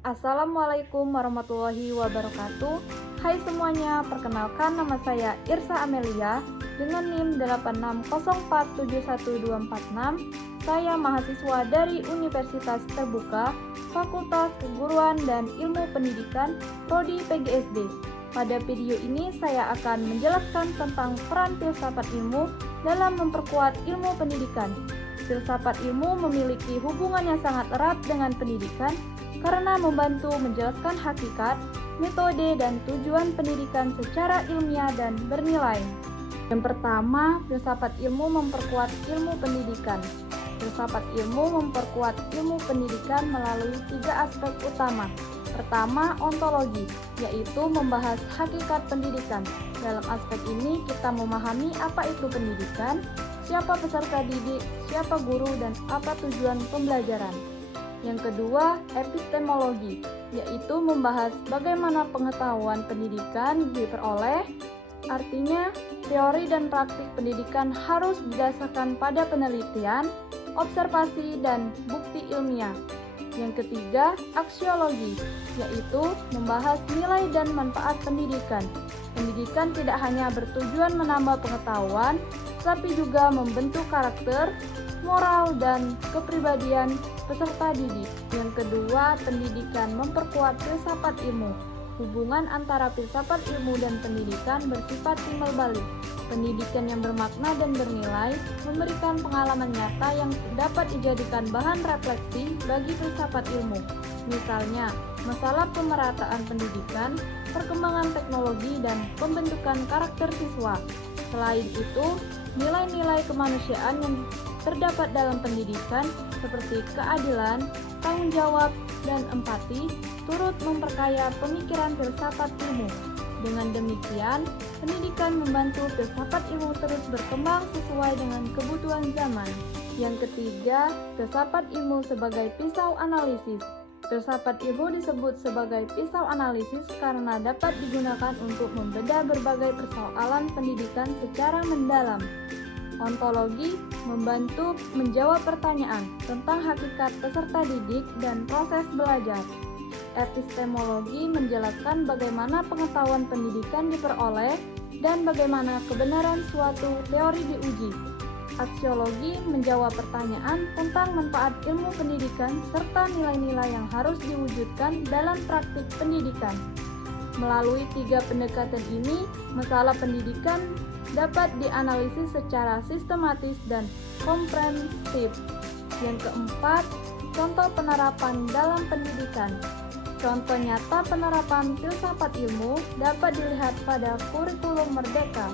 Assalamualaikum warahmatullahi wabarakatuh. Hai semuanya, perkenalkan nama saya Irsa Amelia dengan NIM 86047126. Saya mahasiswa dari Universitas Terbuka, Fakultas Keguruan dan Ilmu Pendidikan, Prodi PGSD. Pada video ini saya akan menjelaskan tentang peran filsafat ilmu dalam memperkuat ilmu pendidikan. Filsafat ilmu memiliki hubungan yang sangat erat dengan pendidikan karena membantu menjelaskan hakikat, metode, dan tujuan pendidikan secara ilmiah dan bernilai. Yang pertama, filsafat ilmu memperkuat ilmu pendidikan. Filsafat ilmu memperkuat ilmu pendidikan melalui 3 aspek utama. Pertama, ontologi, yaitu membahas hakikat pendidikan. Dalam aspek ini, kita memahami apa itu pendidikan, siapa peserta didik, siapa guru, dan apa tujuan pembelajaran. Yang kedua, epistemologi, yaitu membahas bagaimana pengetahuan pendidikan diperoleh. Artinya, teori dan praktik pendidikan harus didasarkan pada penelitian, observasi, dan bukti ilmiah. Yang ketiga, aksiologi, yaitu membahas nilai dan manfaat pendidikan. Pendidikan tidak hanya bertujuan menambah pengetahuan, tapi juga membentuk karakter, moral, dan kepribadian peserta didik. Yang kedua, pendidikan memperkuat filsafat ilmu. Hubungan antara filsafat ilmu dan pendidikan bersifat timbal balik. Pendidikan yang bermakna dan bernilai memberikan pengalaman nyata yang dapat dijadikan bahan refleksi bagi filsafat ilmu. Misalnya, masalah pemerataan pendidikan, perkembangan teknologi, dan pembentukan karakter siswa. Selain itu, nilai-nilai kemanusiaan yang terdapat dalam pendidikan seperti keadilan, tanggung jawab, dan empati turut memperkaya pemikiran filsafat ilmu. Dengan demikian, pendidikan membantu filsafat ilmu terus berkembang sesuai dengan kebutuhan zaman. Yang ketiga, filsafat ilmu sebagai pisau analisis. Filsafat ilmu disebut sebagai pisau analisis karena dapat digunakan untuk membedah berbagai persoalan pendidikan secara mendalam. Ontologi membantu menjawab pertanyaan tentang hakikat peserta didik dan proses belajar. Epistemologi menjelaskan bagaimana pengetahuan pendidikan diperoleh dan bagaimana kebenaran suatu teori diuji. Aksiologi menjawab pertanyaan tentang manfaat ilmu pendidikan serta nilai-nilai yang harus diwujudkan dalam praktik pendidikan. Melalui 3 pendekatan ini, masalah pendidikan dapat dianalisis secara sistematis dan komprehensif. Yang keempat, contoh penerapan dalam pendidikan. Contoh nyata penerapan filsafat ilmu dapat dilihat pada kurikulum Merdeka.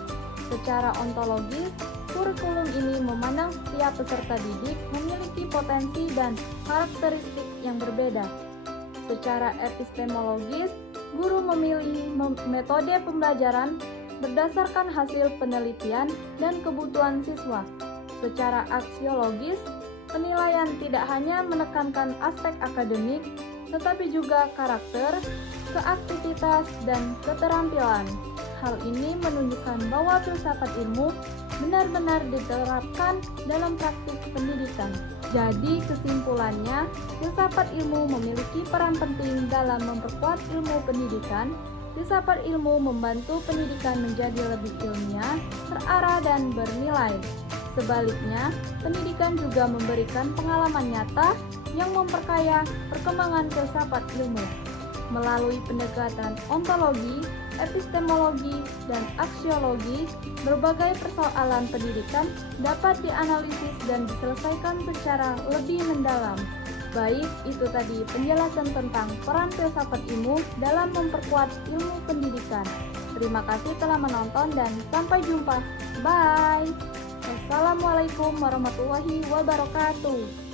Secara ontologis, kurikulum ini memandang setiap peserta didik memiliki potensi dan karakteristik yang berbeda. Secara epistemologis, guru memilih metode pembelajaran berdasarkan hasil penelitian dan kebutuhan siswa. Secara aksiologis, penilaian tidak hanya menekankan aspek akademik, tetapi juga karakter, keaktivitas, dan keterampilan. Hal ini menunjukkan bahwa filsafat ilmu benar-benar diterapkan dalam praktik pendidikan. Jadi kesimpulannya, filsafat ilmu memiliki peran penting dalam memperkuat ilmu pendidikan. Filsafat ilmu membantu pendidikan menjadi lebih ilmiah, terarah, dan bernilai. Sebaliknya, pendidikan juga memberikan pengalaman nyata yang memperkaya perkembangan filsafat ilmu. Melalui pendekatan ontologi, epistemologi, dan aksiologi, berbagai persoalan pendidikan dapat dianalisis dan diselesaikan secara lebih mendalam. Baik, itu tadi penjelasan tentang peran filsafat ilmu dalam memperkuat ilmu pendidikan. Terima kasih telah menonton dan sampai jumpa. Bye. Wassalamualaikum warahmatullahi wabarakatuh.